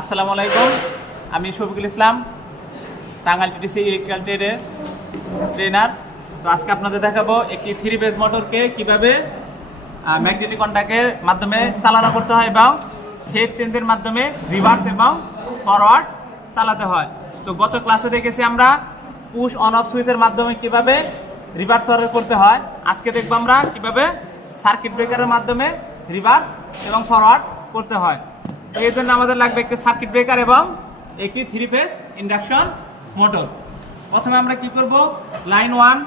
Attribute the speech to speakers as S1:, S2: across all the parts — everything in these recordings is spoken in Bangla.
S1: আসসালামু আলাইকুম। আমি শফিকুল ইসলাম, টাঙ্গাইল টিটিসি ইলেকট্রিক্যাল ট্রেডের ট্রেনার। তো আজকে আপনাদের দেখাবো একটি থ্রি ফেজ মোটরকে কীভাবে ম্যাগনেটিক কন্ট্যাক্টের মাধ্যমে চালানো করতে হয় এবং ফেজ চেঞ্জের মাধ্যমে রিভার্স এবং ফরওয়ার্ড চালাতে হয়। তো গত ক্লাসে দেখেছি আমরা পুশ অন অফ সুইচের মাধ্যমে কীভাবে রিভার্স ফরওয়ার্ড করতে হয়। আজকে দেখব আমরা কীভাবে সার্কিট ব্রেকারের মাধ্যমে রিভার্স এবং ফরওয়ার্ড করতে হয়। এই জন্য আমাদের লাগবে একটি সার্কিট ব্রেকার এবং একটি থ্রি ফেজ ইন্ডাকশন মোটর প্রথমে আমরা কি করব? লাইন ওয়ান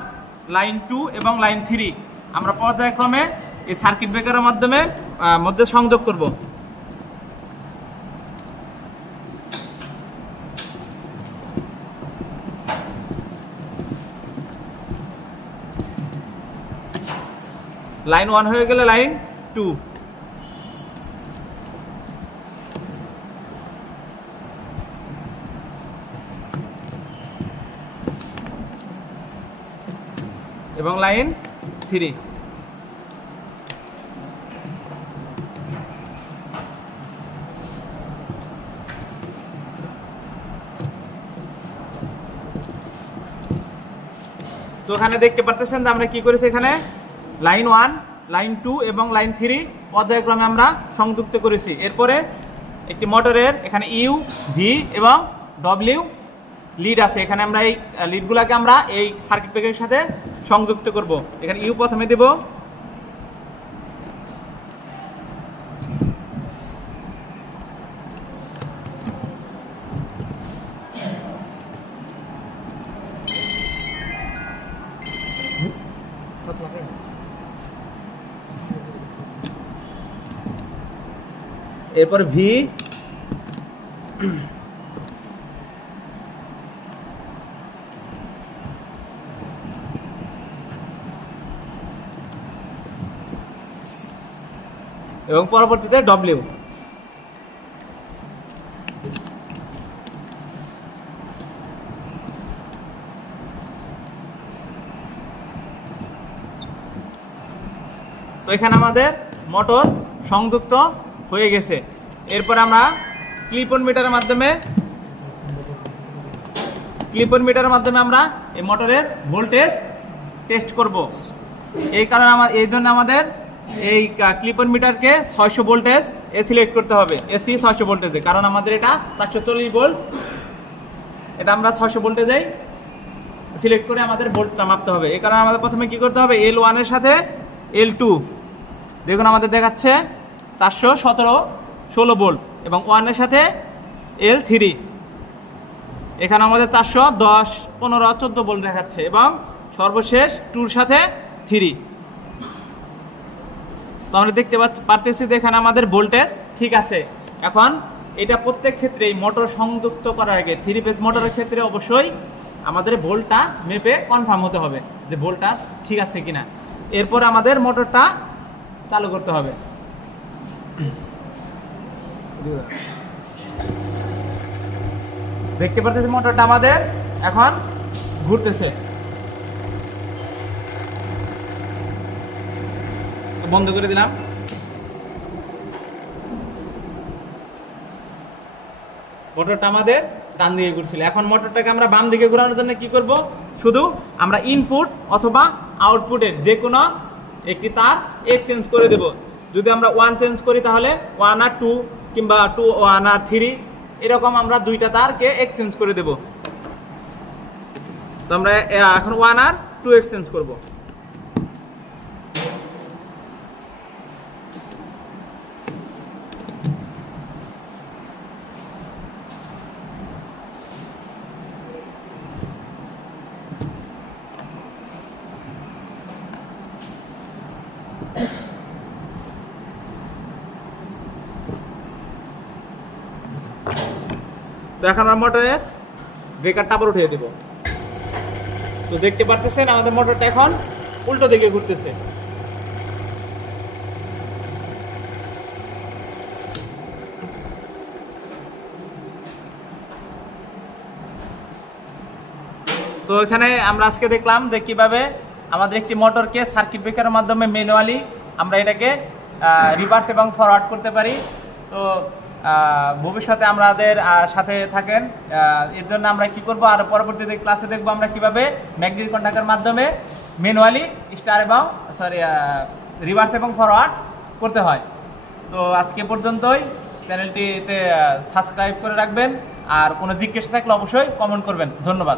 S1: লাইন টু এবং লাইন থ্রি আমরা পর্যায়ক্রমে এই সার্কিট ব্রেকারের মাধ্যমে মধ্যে সংযোগ করব। লাইন ওয়ান হয়ে গেলে লাইন টু এবং লাইন থ্রি। তো এখানে দেখতে পারতেছেন যে আমরা কি করেছি এখানে? লাইন ওয়ান, লাইন টু এবং লাইন থ্রি পর্যায়ক্রমে আমরা সংযুক্ত করেছি। এরপরে একটি মোটরের এখানে ইউ, ভি এবং ডব্লিউ লিড আছে। এখানে আমরা এই লিডগুলোকে আমরা এই সার্কিট ব্রেকারের সাথে সংযুক্ত করব। এখানে ইউ প্রথমে দেব। এরপর ভি। এবং পরবর্তীতে ডব্লিউ তো এখানে আমাদের মোটর সংযুক্ত হয়ে গেছে। এরপর আমরা ক্লিপন মিটারের মাধ্যমে ক্লিপন মিটারের মাধ্যমে আমরা এই মোটরের ভোল্টেজ টেস্ট করব। এই কারণে আমার এই জন্য আমাদের এই ক্লিপন মিটারকে ছয়শো ভোল্টেজ এ সিলেক্ট করতে হবে। এসি ছয়শো ভোল্টেজে কারণ আমাদের এটা চারশো চল্লিশ ভোল্ট এটা আমরা ছয়শো ভোল্টেজেই সিলেক্ট করে আমাদের ভোল্টটা মাপতে হবে। এই কারণে আমাদের প্রথমে কি করতে হবে? এল ওয়ানের সাথে এল টু দেখুন, আমাদের দেখাচ্ছে চারশো সতেরো ষোলো ভোল্ট এবং ওয়ানের সাথে এল থ্রি এখানে আমাদের চারশো দশ, পনেরো, চোদ্দ ভোল্ট দেখাচ্ছে এবং সর্বশেষ টুর সাথে থ্রি তো আমরা দেখতে পারতেছি যে এখানে আমাদের ভোল্টেজ, ঠিক আছে? এখন এটা প্রত্যেক ক্ষেত্রেই মোটর সংযুক্ত করার আগে থ্রি পেজ মোটরের ক্ষেত্রে অবশ্যই আমাদের ভোল্টটা মেপে কনফার্ম হতে হবে যে ভোল্টটা ঠিক আছে কিনা। এরপর আমাদের মোটরটা চালু করতে হবে। দেখতে পারতেছি মোটরটা আমাদের এখন ঘুরতেছে। বন্ধ করে দিলাম। মোটরটা আমাদের ডান দিকে ঘুরছিল। এখন মোটরটাকে আমরা বাম দিকে ঘোরানোর জন্য কি করব? শুধু আমরা ইনপুট অথবা আউটপুটের যে কোনো একটি তার এক্সচেঞ্জ করে দেব। যদি আমরা ওয়ান চেঞ্জ করি তাহলে ওয়ান আর টু কিংবা টু ওয়ান আর থ্রি এরকম আমরা দুইটা তারকে এক্সচেঞ্জ করে দেব। তো আমরা এখন ওয়ান আর টু এক্সচেঞ্জ করব। তো এখন আমরা মোটরের ব্রেকারটা আবার উঠিয়ে দিব। তো দেখতে পারতেছেন, আমাদের মোটরটা এখন উল্টো দিকে ঘুরতেছে। তো এখানে আমরা আজকে দেখলাম যে কীভাবে আমাদের একটি মোটরকে সার্কিট ব্রেকারের মাধ্যমে ম্যানুয়ালি আমরা এটাকে রিভার্স এবং ফরওয়ার্ড করতে পারি। তো ভবিষ্যতে আমাদের সাথে থাকেন। এর জন্য আমরা কি করব? আর পরবর্তীতে ক্লাসে দেখব আমরা কীভাবে ম্যাগনেটিক কন্ট্যাক্টের মাধ্যমে ম্যানুয়ালি স্টার এবং সরি রিভার্স এবং ফরওয়ার্ড করতে হয়। তো আজকে পর্যন্তই। চ্যানেলটিতে সাবস্ক্রাইব করে রাখবেন। আর কোনো জিজ্ঞাসা থাকলে অবশ্যই কমেন্ট করবেন। ধন্যবাদ।